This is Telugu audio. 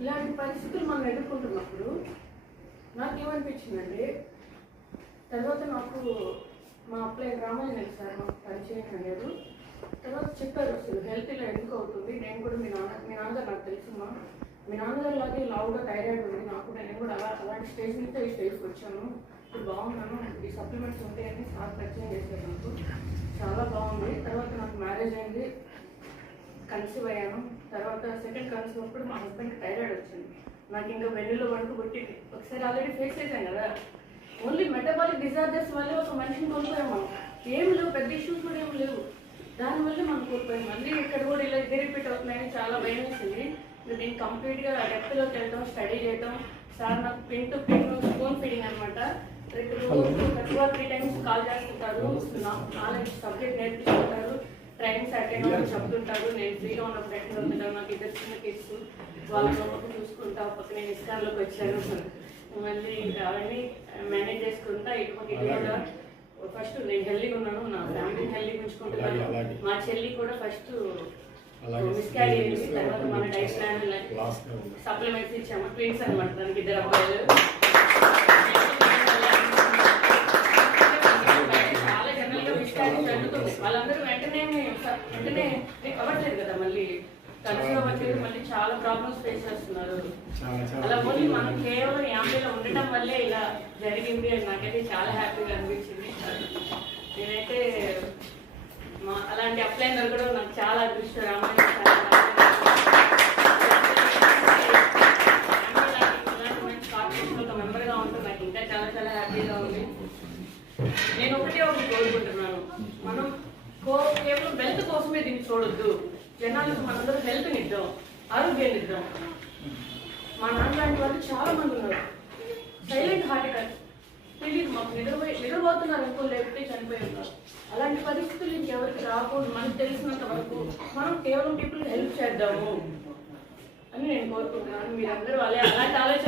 ఇలాంటి పరిస్థితులు మనం ఎదుర్కొంటున్నప్పుడు నాకేమనిపించిందంటే, తర్వాత నాకు మా అప్లై రామాయణ సార్ మాకు పరిచయం అయ్యారు. తర్వాత చెప్పారు అసలు హెల్త్ ఇలా ఎందుకు అవుతుంది, నేను కూడా మీ నాన్నగారు నాకు తెలుసుమా, మీ నాన్నగారు లాగే లావుగా థైరాయిడ్ ఉంది నాకు, నేను కూడా అలాంటి స్టేజ్ నుంచి ఈ స్టేజ్కి వచ్చాను, ఇప్పుడు బాగున్నాను, ఈ సప్లిమెంట్స్ ఉంటాయని సార్ పరిచయం చేశారు నాకు. చాలా బాగుంది. తర్వాత నాకు మ్యారేజ్ అయింది, కన్సీవ్ అయ్యాను. తర్వాత సెకండ్ కన్సీవ్ అప్పుడు మా హస్బెండ్కి థైరాయిడ్ వచ్చింది. నాకు ఇంకా వెన్నులో వణుకు పుట్టింది. ఒకసారి ఆల్రెడీ ఫేస్ చేశాం కదా. ఓన్లీ మెటబాలిక్ డిజార్డర్స్ వల్ల ఒక మనిషిని కోల్పోయాం మనం. ఏం లేవు, పెద్ద ఇష్యూస్ కూడా ఏం లేవు, దానివల్ల మనం కోల్పోయాం. మళ్ళీ ఇక్కడ కూడా ఇలా ఇదే రిపీట్ అవుతున్నాయని చాలా భయం వేసింది. నేను కంప్లీట్గా డెప్త్లోకి వెళ్ళడం, స్టడీ చేయడం. సార్ నాకు pin to pin spoon feeding అనమాట. 3 times కాల్ చేస్తుంటారు, నాలెడ్జ్ సబ్జెక్ట్ నేర్పిస్తుంటారు, ట్రైనింగ్స్ అటెండ్ అవ్వని చెప్తుంటారు. నేను ఫ్రీగా ఉన్నప్పుడు అటెండ్ అవుతుంటాను. నాకు ఇద్దరు చిన్న కిడ్స్, వాళ్ళతో చూసుకుంటా. ఒక నేను ఇస్కాన్లోకి వచ్చాను. మళ్ళీ అవన్నీ మేనేజ్ చేసుకుంటా. ఇటు కూడా ఫస్ట్ నేను హెల్దీగా ఉన్నాను, నా ఫ్యామిలీ హెల్దీగా ఉంచుకుంటున్నాను. మా చెల్లి కూడా ఫస్ట్ మిస్క్యారీ అయింది. తర్వాత మన డైట్ ప్లాన్ సప్లిమెంట్స్ ఇచ్చాము. ట్విన్స్ అనమాట, దానికి 2 అబ్బాయిలు. చాలా జనరల్గా మిస్క్యారీ జరుగుతుంది. వాళ్ళందరూ వెంటనే అవ్వట్లేదు కదా, మళ్ళీ కన్సీవ్ అవ్వట్లేదు, మళ్ళీ చాలా ప్రాబ్లమ్స్ ఫేస్ చేస్తున్నారు. అలా పోయి మనం కేవలం 50లో ఉండటం వల్లే ఇలా జరిగింది అని నాకైతే చాలా హ్యాపీగా అనిపించింది. నేనైతే అలాంటి అప్లైన్ దొరకడం నాకు చాలా అదృష్టం. రామాయణ ఒక మెంబర్గా ఉంటూ నాకు ఇంకా చాలా చాలా హ్యాపీగా ఉంది. నేను ఒకటి కోరుకుంటున్నాను, మనం కేవలం వెల్త్ కోసమే దీన్ని చూడొద్దు. జనాలకు మనందరూ హెల్త్ని ఇద్దాం, ఆరోగ్యాన్ని ఇద్దాం. మా నాన్న లాంటి వాళ్ళు చాలా మంది ఉన్నారు, సైలెంట్ హార్ట్ అటాక్ తెలియదు, మాకు నిద్రపోతున్నారు అనుకో, లేకపోతే చనిపోయి ఉన్నారు. అలాంటి పరిస్థితులు ఇంకెవరికి రాకూడదు. మనకు తెలిసినంత వరకు మనం కేవలం పీపుల్కి హెల్ప్ చేద్దాము అని నేను కోరుకుంటున్నాను. మీరందరూ అలాంటి ఆలోచన